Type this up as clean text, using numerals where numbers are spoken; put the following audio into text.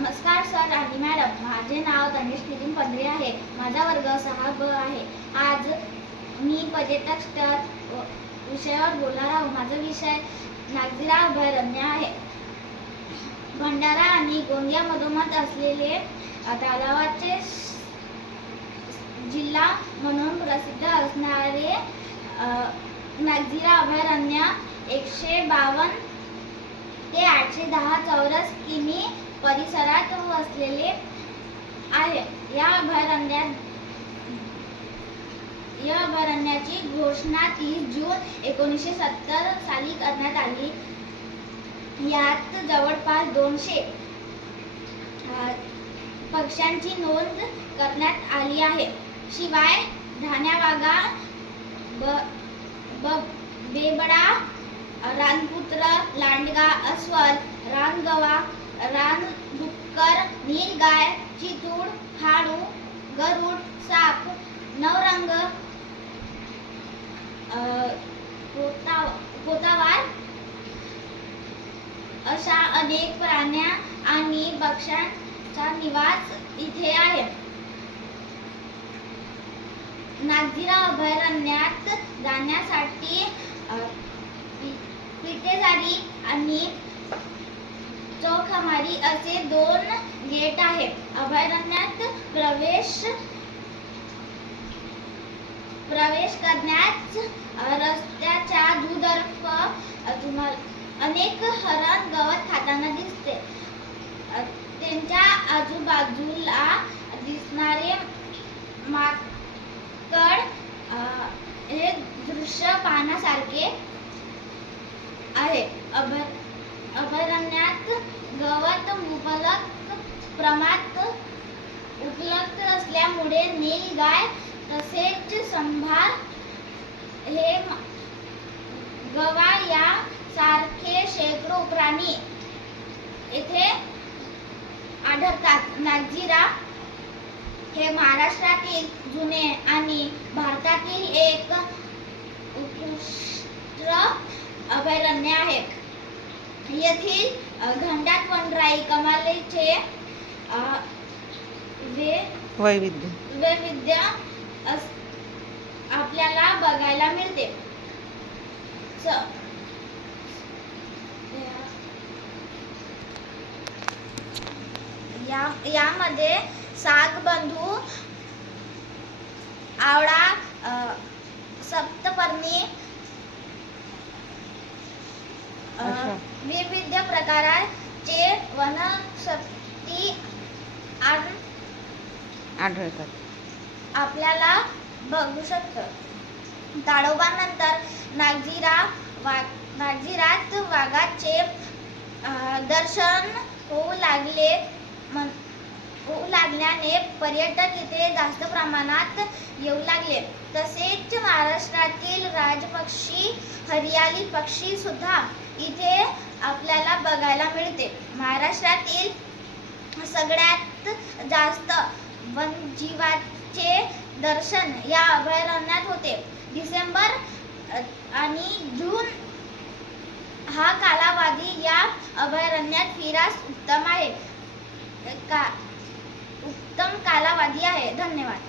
नमस्कार सर आणि मॅडम, माझे नाव तनिष नितीन पंधरे आहे. माझा वर्ग 6ब आहे. आज मी पर्यटक स्थळ विषयावर बोलणार आहोत. माझा विषय नागझिरा अभयारण्य आहे. भंडारा आणि गोंदिया मधोमध असलेले तलावाचे जिल्हा म्हणून प्रसिद्ध असणारे नागझिरा अभयारण्य 152 ते 810 चौरस किमी परिसरात वसलेले आहे. या अभयारण्याची घोषणा 30 जून 1970 साली करण्यात आली. यात जवळपास 200 पक्ष्यांची नोंद करण्यात आली आहे. शिवाय धान्या वाघा, बेबडा, रानकुत्र, लांडगा, अस्वल, रानगवा, रानडुक्कर, नीलगाय, चितूड, हाडू, गरुड, साप, नवरंग, कोतावाल अशा अनेक प्राण्या आणि पक्ष्यांचा निवास इथे आहे. नागझिरा अभयारण्यात जाण्यासाठी पिटेझारी आणि चौखमारी असे 2 गेट आहेत. अभयारण्यात प्रवेश करण्यास रस्त्याच्या दुतर्फा तुम्हाला अनेक हरण गवत खाताना दिसते. त्यांच्या आजूबाजूला दिसणारे माकड हे दृश्य पाहण्यासारखे आहे. अभयारण्यात गवत मुबलक प्रमाणात उपलब्ध असल्यामुळे नीलगाय तसेच संभार, हे गवा या सारखे शेकडो प्राणी येथे आढळतात. नागझिरा हे महाराष्ट्रातील जुने आणि भारतातील एक उत्कृष्ट अभयारण्य आहे. येथील घनदाट वनराई कमालीचे वैविध्य आपल्याला बघायला मिळते. यामध्ये सागबंधू, आवळा, सप्तपर्णी, विविध प्रकारचे वनस्पती आढळतात आपल्याला बघू शकतो. ताडोबानंतर नागझिरात वाघाचे दर्शन होऊ लागल्याने पर्यटक इथे जास्त प्रमाणात येऊ लागले. तसेच महाराष्ट्रातील राजपक्षी, हरियाली पक्षी सुद्धा इथे आपल्याला बघायला मिळते. महाराष्ट्रातील सगळ्यात जास्त वन्यजीवांचे दर्शन या अभयारण्यात होते. डिसेंबर आणि जून हा कालावधी या अभयारण्यात फिरास उत्तम कालावधी आहे. धन्यवाद.